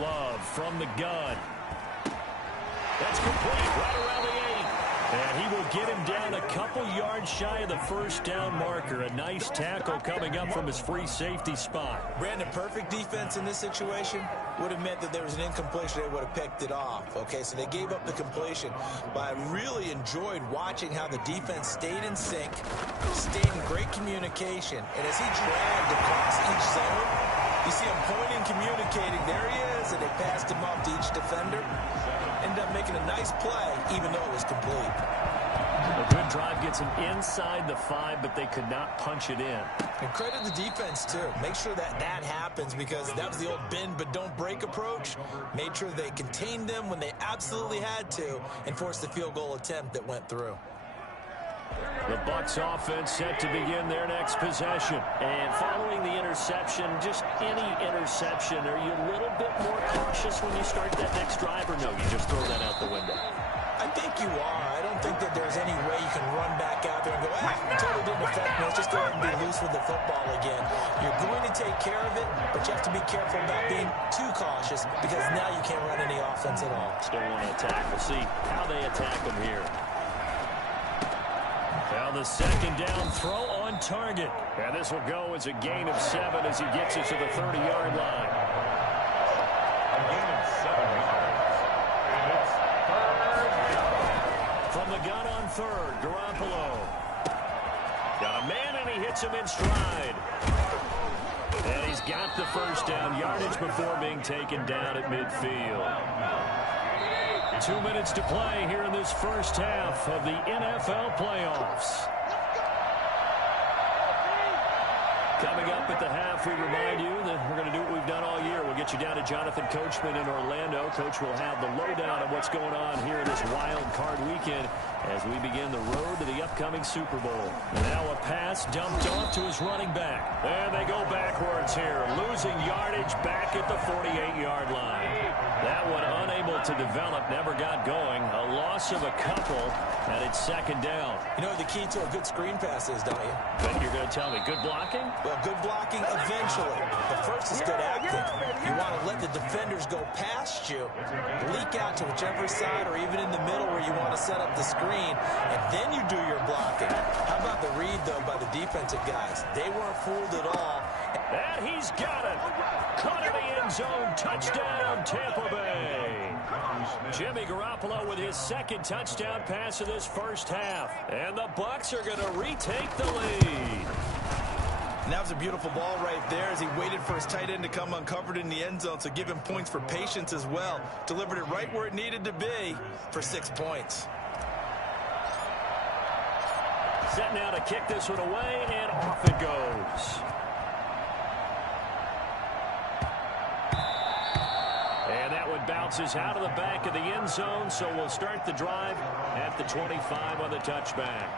Love from the gun. That's complete right around the 8. And he will get him down a couple yards shy of the first down marker. A nice tackle coming up from his free safety spot. Brandon, perfect defense in this situation would have meant that there was an incompletion. They would have picked it off. Okay, so they gave up the completion. But I really enjoyed watching how the defense stayed in sync, stayed in great communication. And as he dragged across each zone, you see him pointing, communicating. There he is, and they passed him off to each defender. Ended up making a nice play, even though it was complete. A good drive gets him inside the 5, but they could not punch it in. And credit the defense, too. Make sure that happens, because that was the old bend but don't break approach. Made sure they contained them when they absolutely had to and forced the field goal attempt that went through. The Bucs offense set to begin their next possession. And following the interception, just any interception, are you a little bit more cautious when you start that next drive, or no, you just throw that out the window? I think you are. I don't think that there's any way you can run back out there and go, it totally didn't affect me. Let's just go ahead and be loose with the football again. You're going to take care of it, but you have to be careful about being too cautious, because now you can't run any offense at all. Still want to attack. We'll see how they attack them here. Now the second down throw on target. And this will go as a gain of 7 as he gets it to the 30-yard line. A gain of 7 yards. And it's third down. From the gun on third, Garoppolo. Got a man, and he hits him in stride. And he's got the first down yardage before being taken down at midfield. 2 minutes to play here in this first half of the NFL playoffs. Coming up at the half, we remind you that we're going to do what we've done all year. We'll get you down to Jonathan Coachman in Orlando. Coach will have the lowdown of what's going on here in this wild card weekend as we begin the road to the upcoming Super Bowl. Now a pass dumped off to his running back. And they go backwards here, losing yardage back at the 48-yard line. That one unable to develop, never got going. A loss of a couple, and it's second down. You know what the key to a good screen pass is, don't you? But you're going to tell me, good blocking? Well, good blocking eventually. The first is good acting. You want to let the defenders go past you, leak out to whichever side or even in the middle where you want to set up the screen, and then you do your blocking. How about the read, though, by the defensive guys? They weren't fooled at all. And he's got it. Caught in the end zone. Touchdown, Tampa Bay. Jimmy Garoppolo with his second touchdown pass of this first half. And the Bucs are going to retake the lead. And that was a beautiful ball right there as he waited for his tight end to come uncovered in the end zone, so give him points for patience as well. Delivered it right where it needed to be for 6 points. Set now to kick this one away, and off it goes. And that one bounces out of the back of the end zone, so we'll start the drive at the 25 on the touchback.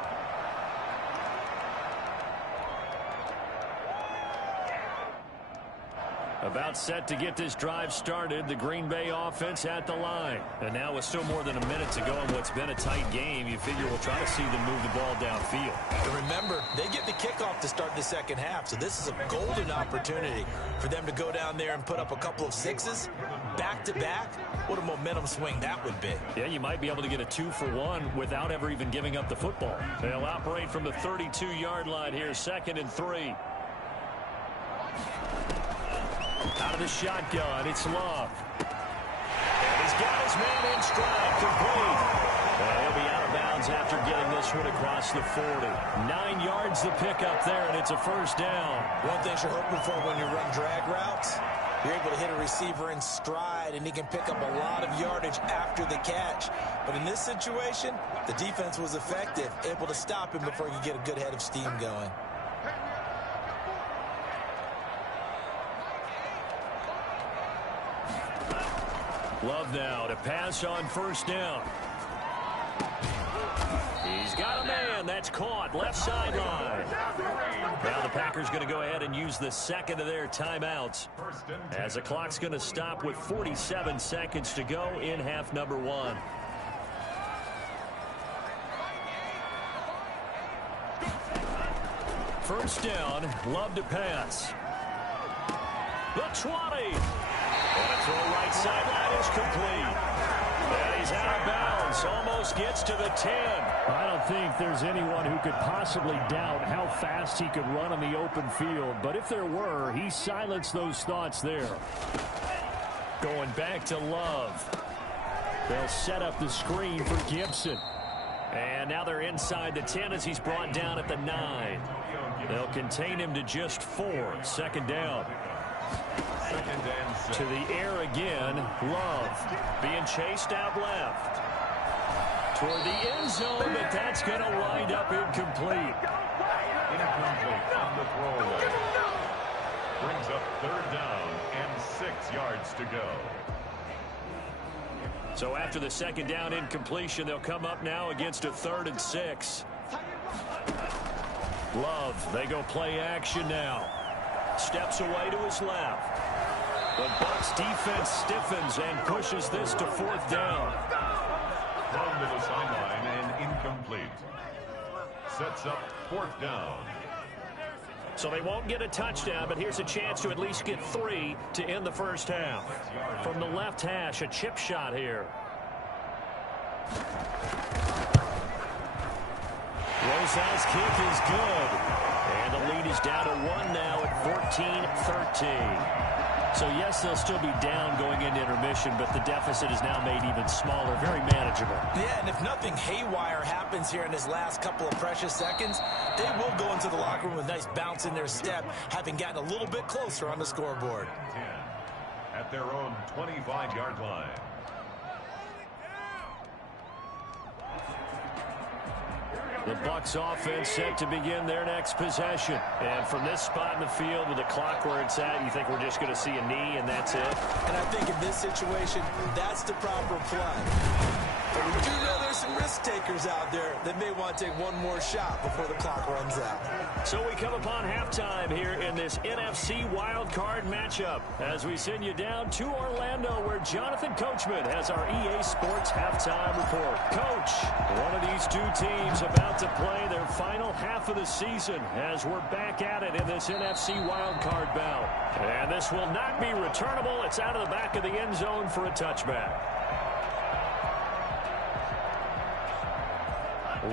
About set to get this drive started, the Green Bay offense at the line. And now with still more than a minute to go in what's been a tight game, you figure we'll try to see them move the ball downfield. And remember, they get the kickoff to start the second half, so this is a golden opportunity for them to go down there and put up a couple of sixes back-to-back. What a momentum swing that would be. Yeah, you might be able to get a 2-for-1 without ever even giving up the football. They'll operate from the 32-yard line here, 2nd and 3. Out of the shotgun, it's Love. And he's got his man in stride, complete. And he'll be out of bounds after getting this one across the 40. 9 yards to pick up there, and it's a first down. One thing you're hoping for when you run drag routes, you're able to hit a receiver in stride, and he can pick up a lot of yardage after the catch. But in this situation, the defense was effective, able to stop him before he could get a good head of steam going. Love now to pass on first down. He's got a man. That's caught. Left sideline. Now the Packers going to go ahead and use the second of their timeouts as the clock's going to stop with 47 seconds to go in half number 1. First down, Love to pass. The 20. And a throw right sideline is complete. And he's out of bounds. Almost gets to the 10. I don't think there's anyone who could possibly doubt how fast he could run on the open field. But if there were, he silenced those thoughts there. Going back to Love. They'll set up the screen for Gibson. And now they're inside the 10 as he's brought down at the 9. They'll contain him to just 4. Second down. To the air again. Love being chased out left. Toward the end zone, but that's going to wind up incomplete. Incomplete on the throwaway. Brings up third down and 6 yards to go. So after the second down incompletion, they'll come up now against a 3rd and 6. Love, they go play action now. Steps away to his left. The Bucs defense stiffens and pushes this to 4th down. Thrown to the sideline and incomplete. Sets up 4th down. So they won't get a touchdown, but here's a chance to at least get 3 to end the first half. From the left hash, a chip shot here. Rosas' kick is good. And the lead is down to 1 now at 14-13. So, yes, they'll still be down going into intermission, but the deficit is now made even smaller, very manageable. Yeah, and if nothing haywire happens here in his last couple of precious seconds, they will go into the locker room with a nice bounce in their step, having gotten a little bit closer on the scoreboard. 10 at their own 25-yard line. The Bucs offense set to begin their next possession. And from this spot in the field with the clock where it's at, you think we're just going to see a knee and that's it? And I think in this situation, that's the proper play. But we do know there's some risk takers out there that may want to take one more shot before the clock runs out. So we come upon halftime here in this NFC wildcard matchup as we send you down to Orlando where Jonathan Coachman has our EA Sports halftime report. Coach, one of these two teams about to play their final half of the season as we're back at it in this NFC wildcard bout. And this will not be returnable. It's out of the back of the end zone for a touchback.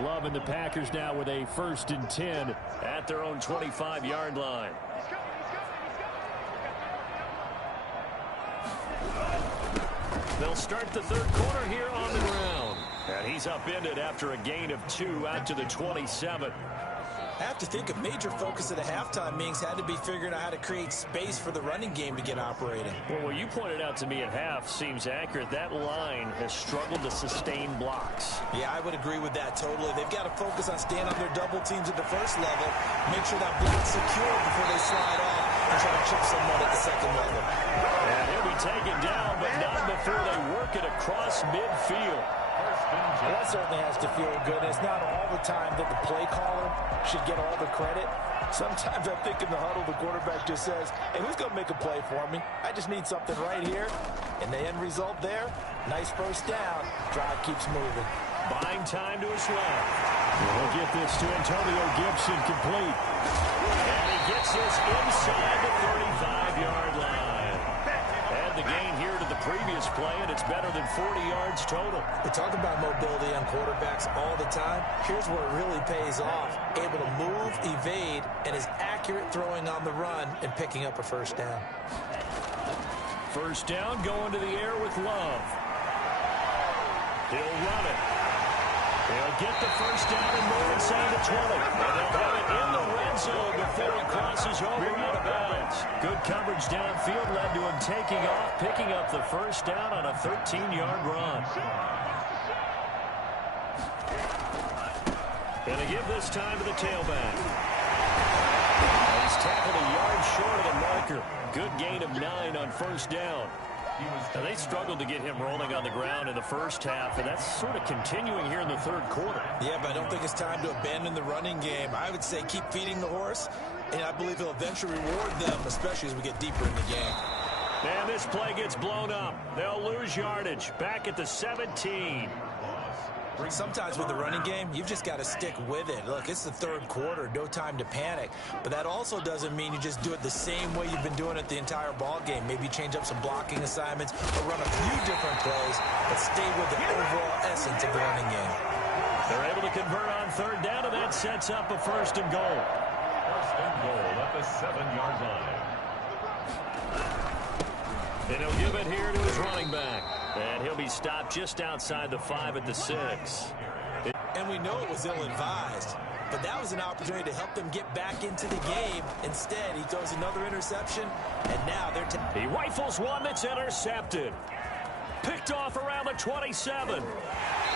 Love and the Packers now with a 1st and 10 at their own 25-yard line. They'll start the third quarter here on the ground. And he's upended after a gain of 2 out to the 27. I have to think a major focus at a halftime meetings had to be figuring out how to create space for the running game to get operating. Well, what you pointed out to me at half seems accurate. That line has struggled to sustain blocks. Yeah, I would agree with that totally. They've got to focus on staying on their double teams at the first level, make sure that block's secure before they slide off and try to chip someone at the second level. And he'll be taken down, but not before they work it across midfield. Well, that certainly has to feel good. And it's not all the time that the play caller should get all the credit. Sometimes I think in the huddle, the quarterback just says, hey, who's going to make a play for me? I just need something right here. And the end result there, nice first down. Drive keeps moving. Buying time to his left. We'll get this to Antonio Gibson complete. And he gets this inside the 35-yard line. And the gain here to the previous play, and it's better than 40 yards total. We talk about mobility on quarterbacks all the time. Here's where it really pays off. Able to move, evade, and is accurate throwing on the run and picking up a first down. First down going to the air with Love. He'll run it. They'll get the first down and more inside the 20. And they'll have it in the red zone before he crosses over out of bounds. Good coverage downfield led to him taking off, picking up the first down on a 13-yard run. Going to give this time to the tailback. He's tackled a yard short of the marker. Good gain of 9 on first down. Now, they struggled to get him rolling on the ground in the first half, and that's sort of continuing here in the third quarter. Yeah, but I don't think it's time to abandon the running game. I would say keep feeding the horse, and I believe he'll eventually reward them, especially as we get deeper in the game. And this play gets blown up. They'll lose yardage. Back at the 17. Sometimes with the running game, you've just got to stick with it. Look, it's the third quarter, no time to panic. But that also doesn't mean you just do it the same way you've been doing it the entire ball game. Maybe change up some blocking assignments or run a few different plays, but stay with the overall essence of the running game. They're able to convert on third down, and that sets up a first and goal. First and goal at the 7-yard line. And he'll give it here to his running back. And he'll be stopped just outside the 5 at the 6. And we know it was ill-advised, but that was an opportunity to help them get back into the game. Instead, he throws another interception, and now they're... He rifles one that's intercepted. Picked off around the 27.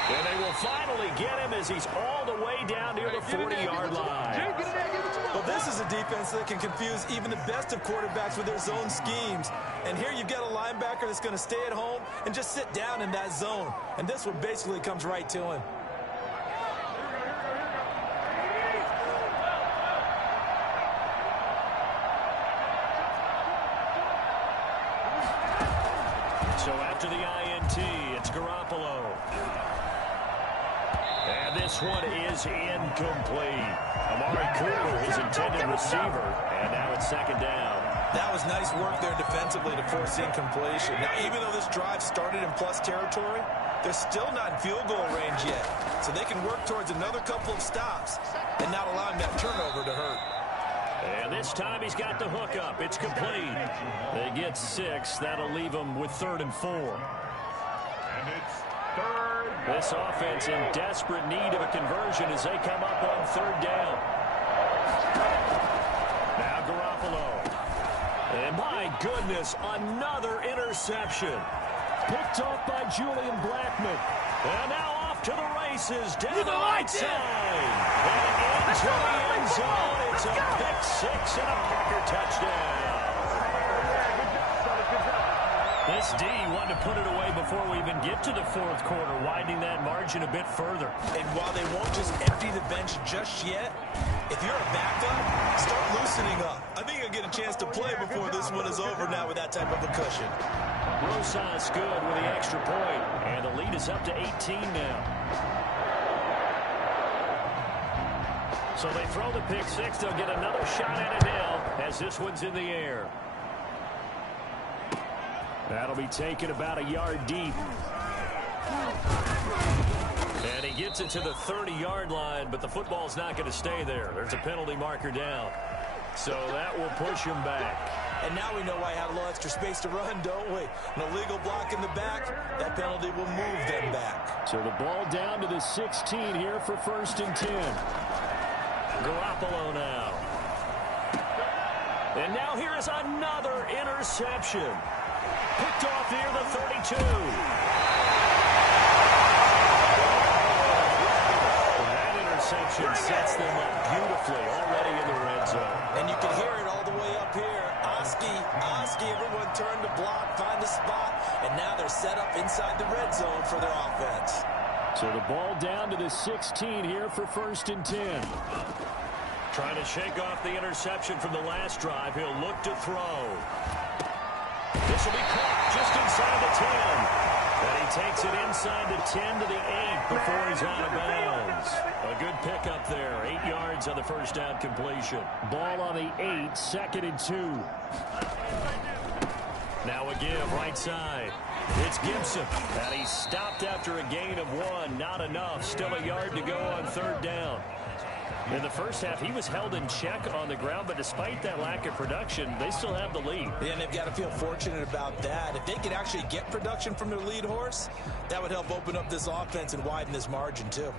And they will finally get him as he's all the way down near the 40-yard line. Well, this is a defense that can confuse even the best of quarterbacks with their zone schemes. And here you've got a linebacker that's going to stay at home and just sit down in that zone. And this one basically comes right to him. So after the INT, it's Garoppolo. And this one is incomplete. Amari Cooper, his intended receiver, and now it's second down. That was nice work there defensively to force incompletion. Now, even though this drive started in plus territory, they're still not in field goal range yet. So they can work towards another couple of stops and not allowing that turnover to hurt. And this time he's got the hook up. It's complete. They get 6. That'll leave them with 3rd and 4. And it's third. This offense in desperate need of a conversion as they come up on 3rd down. Now Garoppolo. And my goodness, another interception. Picked off by Julian Blackmon. And now off to the races down the right side. And into the end zone. It's a pick 6 and a Packer touchdown. This D wanted to put it away before we even get to the 4th quarter, widening that margin a bit further. And while they won't just empty the bench just yet, if you're a backup, start loosening up. I think you'll get a chance to play before this one is over now with that type of a cushion. Rosas good with the extra point, and the lead is up to 18 now. So they throw the pick 6. They'll get another shot at it now as this one's in the air. That'll be taken about a yard deep. And he gets it to the 30-yard line, but the football's not going to stay there. There's a penalty marker down. So that will push him back. And now we know why I had a little extra space to run, don't we? An illegal block in the back, that penalty will move them back. So the ball down to the 16 here for 1st and 10. Garoppolo now. And now here is another interception. Picked off near the 32. That interception sets them up beautifully already in the red zone. And you can hear it all the way up here. Oski, everyone turned to block, find a spot, and now they're set up inside the red zone for their offense. So the ball down to the 16 here for 1st and 10. Trying to shake off the interception from the last drive. He'll look to throw. This will be caught just inside the 10. And he takes it inside the 10 to the 8 before he's out of bounds. A good pickup there. 8 yards on the first down completion. Ball on the 8, 2nd and 2. Now a give right side. It's Gibson. And he's stopped after a gain of 1. Not enough. Still a yard to go on 3rd down. In the first half, he was held in check on the ground, but despite that lack of production, they still have the lead. Yeah, and they've got to feel fortunate about that. If they could actually get production from their lead horse, that would help open up this offense and widen this margin, too.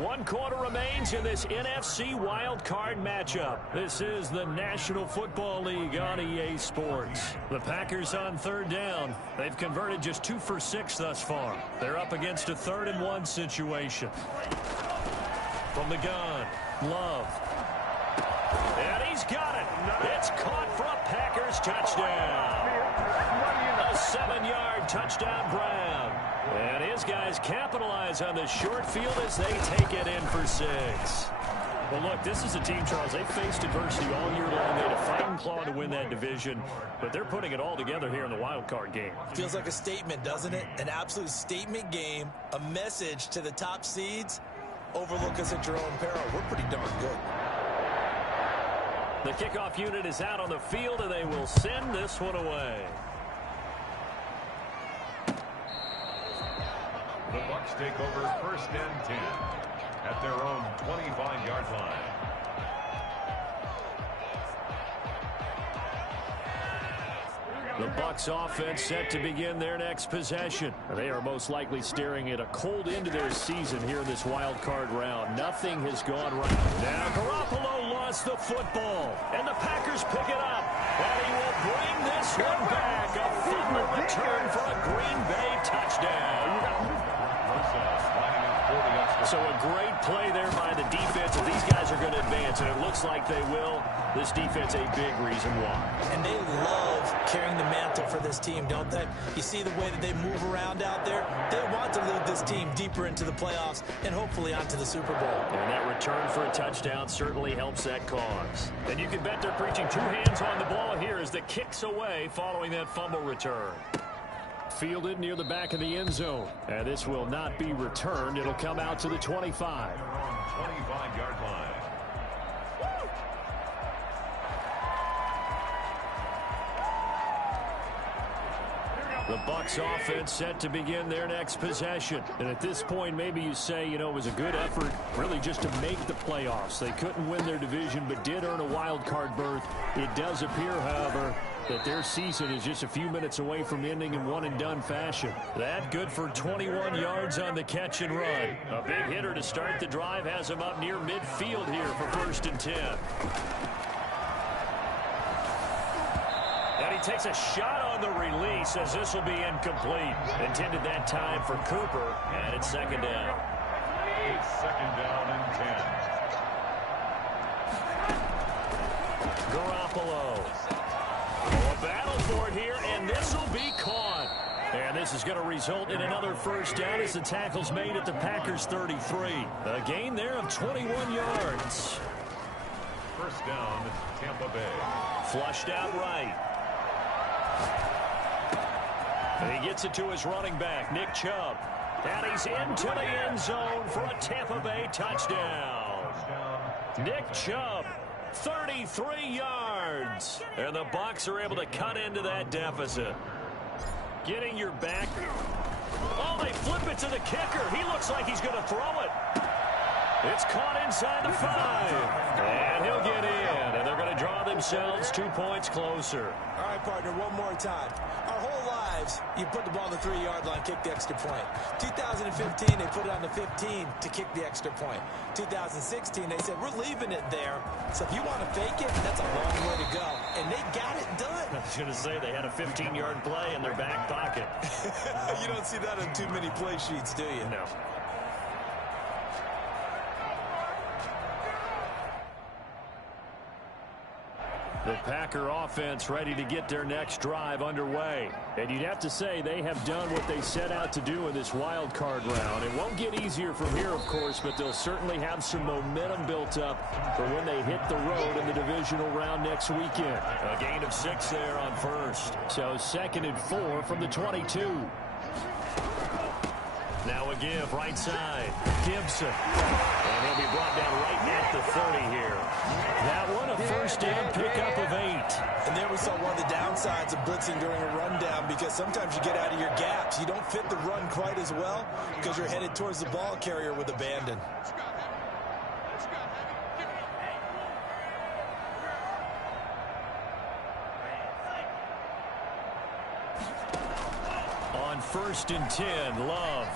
One quarter remains in this NFC Wild Card matchup. This is the National Football League on EA Sports. The Packers on 3rd down. They've converted just 2 for 6 thus far. They're up against a 3rd and 1 situation. From the gun, Love. And he's got it. It's caught for a Packers touchdown. A 7-yard touchdown grab. And his these guys capitalize on the short field as they take it in for 6. Well, look, this is a team, Charles. They faced adversity all year long. They had to fight and claw to win that division, but they're putting it all together here in the wild card game. Feels like a statement, doesn't it? An absolute statement game, a message to the top seeds. Overlook us at your own peril. We're pretty darn good. The kickoff unit is out on the field, and they will send this one away. The Bucs take over 1st and 10 at their own 25-yard line. The Bucs offense set to begin their next possession. They are most likely staring at a cold end to their season here in this wild card round. Nothing has gone right. Now Garoppolo lost the football, and the Packers pick it up. And he will bring this one back. A fumble return for a Green Bay touchdown. So a great play there by the defense. If these guys are going to advance, and it looks like they will, this defense a big reason why. And they love carrying the mantle for this team, don't they? You see the way that they move around out there? They want to lead this team deeper into the playoffs and hopefully onto the Super Bowl. And that return for a touchdown certainly helps that cause. And you can bet they're preaching 2 hands on the ball here as the kick's away following that fumble return. Fielded near the back of the end zone. And this will not be returned. It'll come out to the 25. 25-yard line. The Bucs offense set to begin their next possession. And at this point, maybe you say, you know, it was a good effort really just to make the playoffs. They couldn't win their division, but did earn a wild card berth. It does appear, however, that their season is just a few minutes away from ending in one-and-done fashion. That good for 21 yards on the catch and run. A big hitter to start the drive has him up near midfield here for 1st and 10. And he takes a shot on the release as this will be incomplete. Intended that time for Cooper, and it's 2nd down. It's 2nd down and 10. Garoppolo. A battle for it here, and this will be caught. And this is going to result in another 1st down as the tackle's made at the Packers 33. A gain there of 21 yards. 1st down, Tampa Bay. Flushed out right. And he gets it to his running back, Nick Chubb. And he's into the end zone for a Tampa Bay touchdown. Nick Chubb, 33 yards. And the Bucs are able to cut into that deficit. Getting your back. Oh, they flip it to the kicker. He looks like he's going to throw it. It's caught inside the 5. And he'll get in. And they're going to draw themselves 2 points closer. All right, partner, one more time. Our whole lives, you put the ball on the 3-yard line, kick the extra point. 2015, they put it on the 15 to kick the extra point. 2016, they said, we're leaving it there. So if you want to fake it, that's a long way to go. And they got it done. I was going to say they had a 15-yard play in their back pocket. You don't see that on too many play sheets, do you? No. The Packer offense ready to get their next drive underway. And you'd have to say they have done what they set out to do in this wild card round. It won't get easier from here, of course, but they'll certainly have some momentum built up for when they hit the road in the divisional round next weekend. A gain of 6 there on 1st. So 2nd and 4 from the 22. Now a give right side. Gibson. And he'll be brought down right at the 30 here. That one a 1st down pickup of 8. And there we saw one of the downsides of blitzing during a rundown, because sometimes you get out of your gaps. You don't fit the run quite as well because you're headed towards the ball carrier with abandon. On 1st and 10, Love.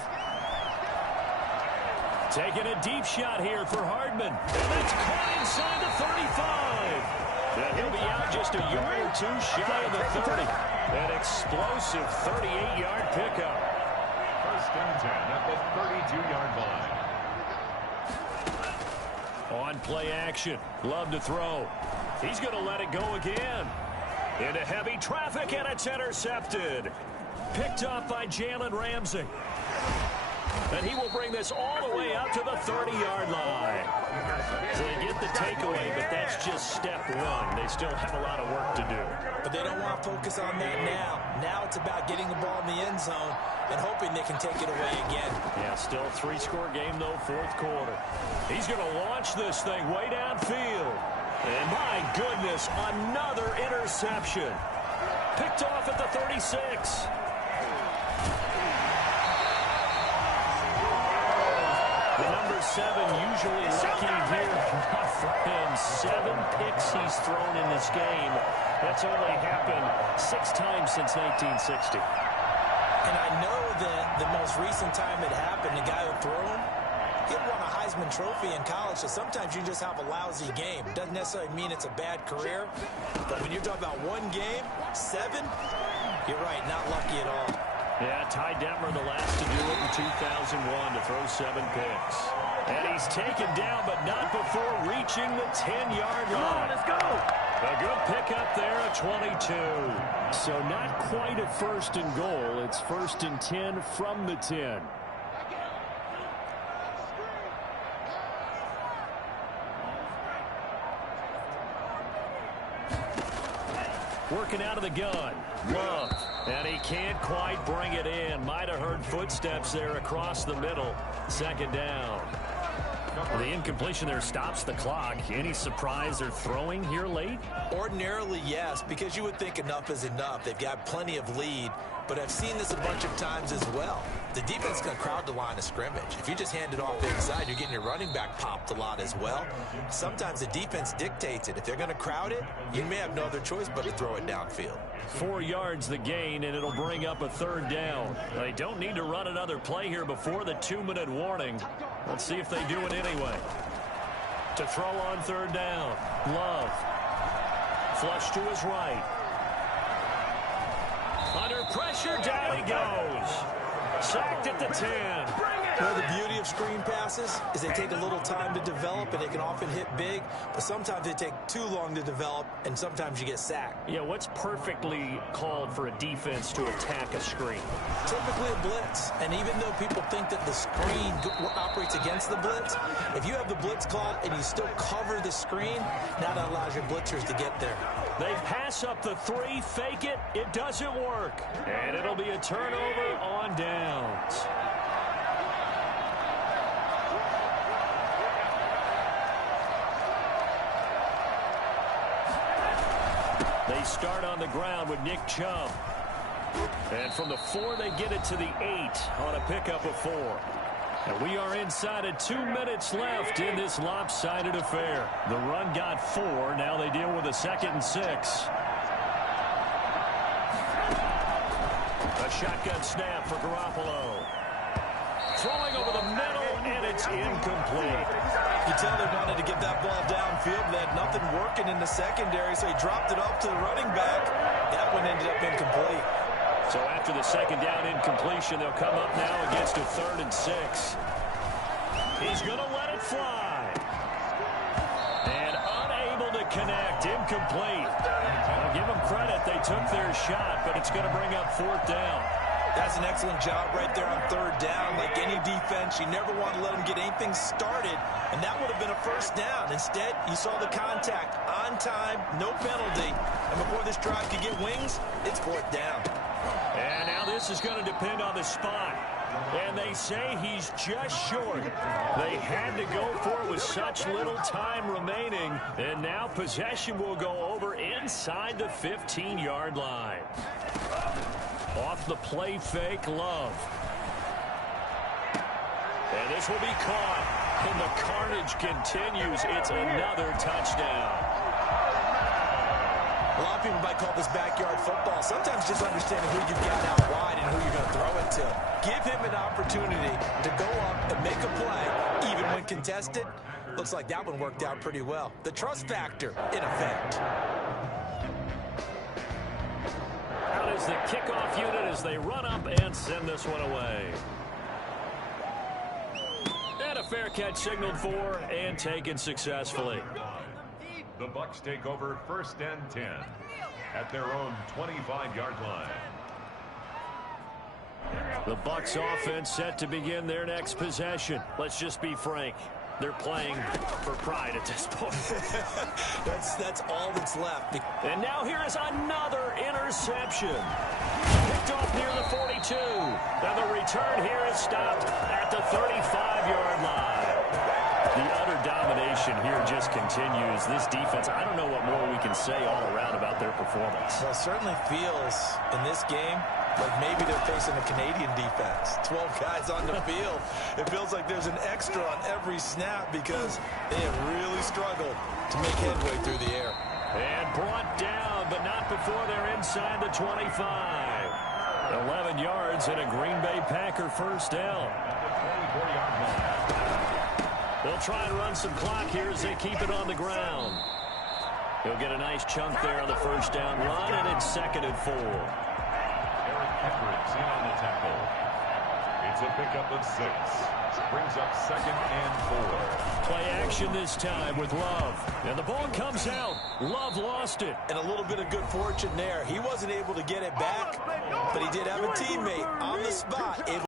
Taking a deep shot here for Hardman. And that's caught inside the 35. And he'll be out just a yard or 2 shy of the 30. An explosive 38-yard pickup. 1st and 10 at the 32-yard line. On play action. Love to throw. He's going to let it go again. Into heavy traffic, and it's intercepted. Picked off by Jalen Ramsey. And he will bring this all the way up to the 30-yard line. So they get the takeaway, but that's just step one. They still have a lot of work to do. But they don't want to focus on that now. Now it's about getting the ball in the end zone and hoping they can take it away again. Yeah, still a 3-score game, though, fourth quarter. He's going to launch this thing way downfield. And my goodness, another interception. Picked off at the 36. The number 7 usually lucky here. Not for him. 7 picks he's thrown in this game. That's only happened 6 times since 1960. And I know that the most recent time it happened, the guy who threw him, he won a Heisman Trophy in college, so sometimes you just have a lousy game. Doesn't necessarily mean it's a bad career, but when you're talking about one game, 7, you're right, not lucky at all. Yeah, Ty Detmer, the last to do it in 2001 to throw 7 picks. And he's taken down, but not before reaching the 10-yard line. Come on, let's go. A good pickup there at 22. So not quite a 1st and goal. It's 1st and 10 from the 10. Working out of the gun. Love. And he can't quite bring it in. Might have heard footsteps there across the middle. 2nd down. The incompletion there stops the clock. Any surprise they're throwing here late? Ordinarily, yes, because you would think enough is enough. They've got plenty of lead, but I've seen this a bunch of times as well. The defense is going to crowd the line of scrimmage. If you just hand it off inside, you're getting your running back popped a lot as well. Sometimes the defense dictates it. If they're going to crowd it, you may have no other choice but to throw it downfield. 4 yards the gain, and it'll bring up a 3rd down. They don't need to run another play here before the 2-minute warning. Let's see if they do it anyway. To throw on 3rd down. Love. Flush to his right. Under pressure, down he goes. Sacked at the 10. Well, the beauty of screen passes is they take a little time to develop, and they can often hit big, but sometimes they take too long to develop, and sometimes you get sacked. Yeah, what's perfectly called for a defense to attack a screen? Typically a blitz, and even though people think that the screen operates against the blitz, if you have the blitz called and you still cover the screen, now that allows your blitzers to get there. They pass up the 3, fake it, it doesn't work. And it'll be a turnover on downs. They start on the ground with Nick Chubb. And from the 4, they get it to the 8 on a pickup of 4. And we are inside of 2 minutes left in this lopsided affair. The run got 4. Now they deal with a 2nd and 6. A shotgun snap for Garoppolo. Throwing over the middle, and it's incomplete. You tell they wanted to get that ball downfield. They had nothing working in the secondary, so he dropped it off to the running back. That one ended up incomplete. So after the 2nd down incompletion, they'll come up now against a 3rd and 6. He's going to let it fly. And unable to connect, incomplete. I'll give them credit. They took their shot, but it's going to bring up 4th down. That's an excellent job right there on 3rd down. Like any defense, you never want to let them get anything started, and that would have been a 1st down. Instead, you saw the contact on time, no penalty, and before this drive could get wings, it's 4th down. And now this is going to depend on the spot. And they say he's just short. They had to go for it with such little time remaining. And now possession will go over inside the 15-yard line. Off the play fake, Love. And this will be caught. And the carnage continues. It's another touchdown. A lot of people might call this backyard football. Sometimes just understanding who you've got out wide and who you're going to throw it to. Give him an opportunity to go up and make a play, even when contested. Looks like that one worked out pretty well. The trust factor, in effect. Out is the kickoff unit as they run up and send this one away. And a fair catch signaled for and taken successfully. The Bucs take over 1st and 10 at their own 25-yard line. The Bucs offense set to begin their next possession. Let's just be frank. They're playing for pride at this point. That's all that's left. And now here is another interception. Picked off near the 42. And the return here is stopped at the 35-yard line. The utter domination here just continues. This defense, I don't know what more we can say all around about their performance. Well, it certainly feels in this game like maybe they're facing a Canadian defense. 12 guys on the field. It feels like there's an extra on every snap because they have really struggled to make headway through the air. And brought down, but not before they're inside the 25. 11 yards and a Green Bay Packer first down. They'll try and run some clock here as they keep it on the ground. He'll get a nice chunk there on the first down run, and it's 2nd and 4. Hendricks in on the tackle. It's a pickup of 6. Brings up 2nd and 4. Play action this time with Love. And the ball comes out. Love lost it. And a little bit of good fortune there. He wasn't able to get it back, but he did have a teammate on the spot able